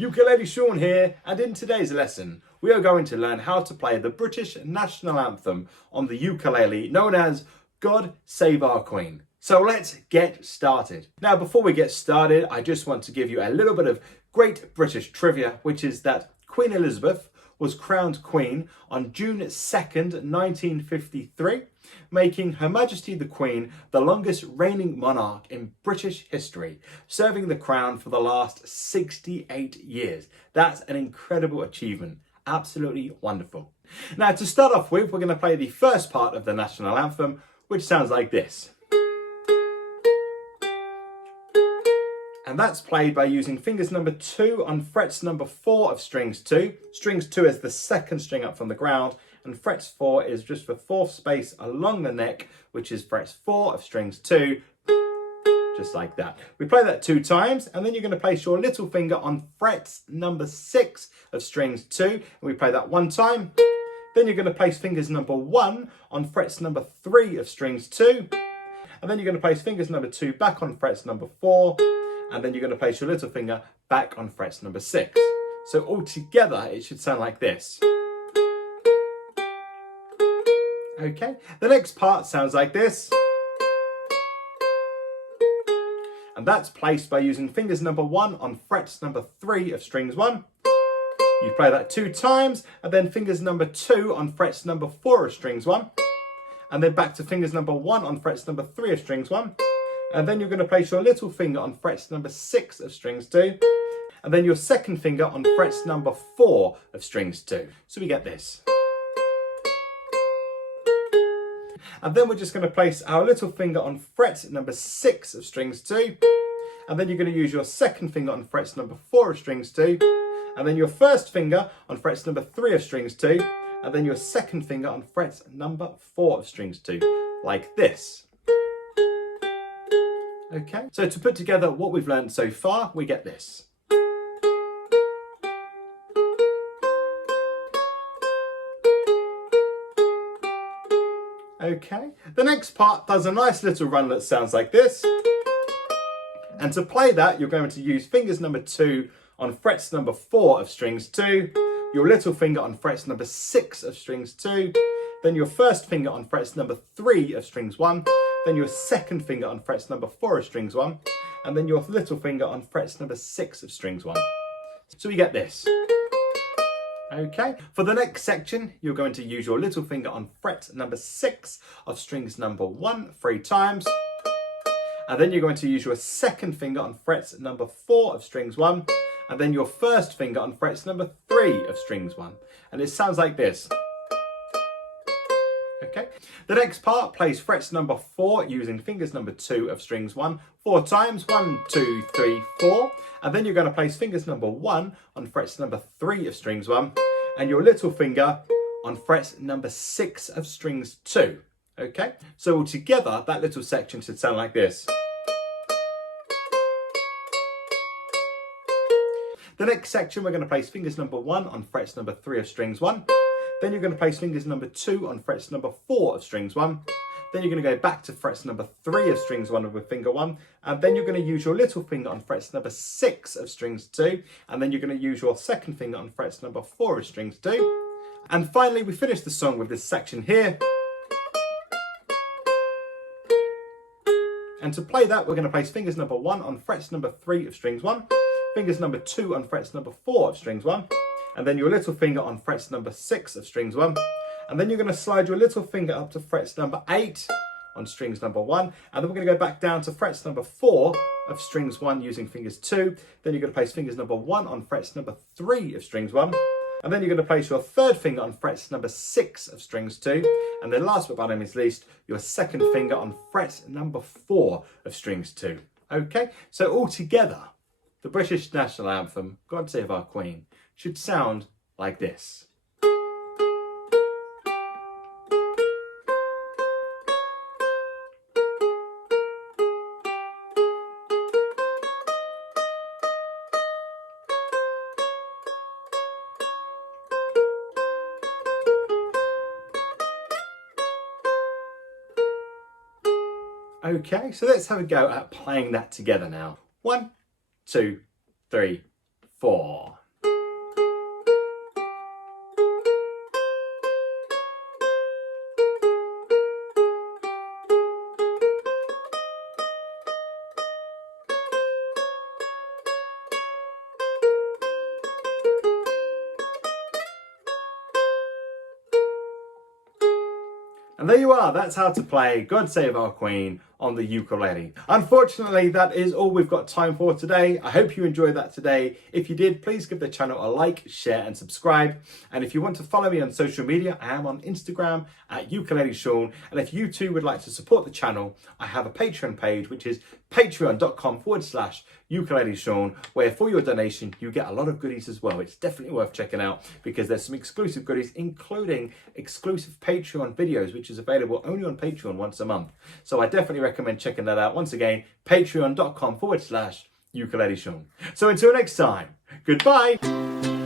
Ukulele Sean here, and in today's lesson we are going to learn how to play the British national anthem on the ukulele, known as God Save Our Queen. So let's get started. Now before we get started, I just want to give you a little bit of great British trivia, which is that Queen Elizabeth was crowned Queen on June 2nd, 1953, making Her Majesty the Queen the longest reigning monarch in British history, serving the crown for the last 68 years. That's an incredible achievement. Absolutely wonderful. Now to start off with, we're going to play the first part of the national anthem, which sounds like this. And that's played by using fingers number 2 on frets number 4 of strings 2. Strings 2 is the second string up from the ground, and frets 4 is just the fourth space along the neck, which is frets 4 of strings 2, just like that. We play that 2 times, and then you're going to place your little finger on frets number 6 of strings 2, and we play that 1 time. Then you're going to place fingers number 1 on frets number 3 of strings 2, and then you're going to place fingers number 2 back on frets number 4, and then you're going to place your little finger back on frets number 6. So all together it should sound like this. Okay, the next part sounds like this. And that's placed by using fingers number 1 on frets number 3 of strings 1. You play that 2 times, and then fingers number 2 on frets number 4 of strings 1. And then back to fingers number 1 on frets number 3 of strings 1. And then you're going to place your little finger on frets number 6 of strings 2. And then your second finger on frets number 4 of strings 2. So we get this. And then we're just going to place our little finger on fret number 6 of strings 2. And then you're going to use your second finger on frets number 4 of strings 2. And then your first finger on frets number 3 of strings 2. And then your second finger on frets number 4 of strings 2. Like this. Okay, so to put together what we've learned so far, we get this. Okay, the next part does a nice little run that sounds like this. And to play that, you're going to use fingers number 2 on frets number 4 of strings 2, your little finger on frets number 6 of strings 2, then your first finger on frets number 3 of strings 1, then your second finger on frets number 4 of strings 1, and then your little finger on frets number 6 of strings 1. So we get this. Okay, for the next section, you're going to use your little finger on fret number 6 of strings number 1 3 times. And then you're going to use your second finger on frets number 4 of strings 1, and then your first finger on frets number 3 of strings 1. And it sounds like this. Okay, the next part plays frets number 4 using fingers number 2 of strings 1 4 times. 1, 2, 3, 4. And then you're going to place fingers number 1 on frets number 3 of strings 1 and your little finger on frets number 6 of strings 2. Okay, so all together that little section should sound like this. The next section, we're going to place fingers number 1 on frets number 3 of strings 1. Then you're going to place fingers number 2 on frets number 4 of strings 1. Then you're going to go back to frets number 3 of strings 1 with finger 1. And then you're going to use your little finger on frets number 6 of strings 2. And then you're going to use your second finger on frets number 4 of strings 2. And finally, we finish the song with this section here. And to play that, we're going to place fingers number 1 on frets number 3 of strings 1. Fingers number 2 on frets number 4 of strings 1. And then your little finger on frets number 6 of strings 1. And then you're going to slide your little finger up to frets number 8 on strings number 1. And then we're going to go back down to frets number 4 of strings 1 using fingers 2. Then you're going to place fingers number 1 on frets number 3 of strings 1. And then you're going to place your third finger on frets number 6 of strings 2. And then last but by no means least, your second finger on fret number 4 of strings 2. Okay, so all together, the British national anthem, God Save Our Queen, should sound like this. Okay, so let's have a go at playing that together now. 1, 2, 3, 4. And there you are, that's how to play God Save Our Queen on the ukulele. Unfortunately, that is all we've got time for today. I hope you enjoyed that today. If you did, please give the channel a like, share and subscribe. And if you want to follow me on social media, I am on Instagram at Ukulele Sean. And if you too would like to support the channel, I have a Patreon page, which is patreon.com/Ukulele Sean, where for your donation, you get a lot of goodies as well. It's definitely worth checking out because there's some exclusive goodies, including exclusive Patreon videos, which is available only on Patreon once a month. So I definitely recommend checking that out. Once again, patreon.com/Ukulele Sean. So until next time, goodbye.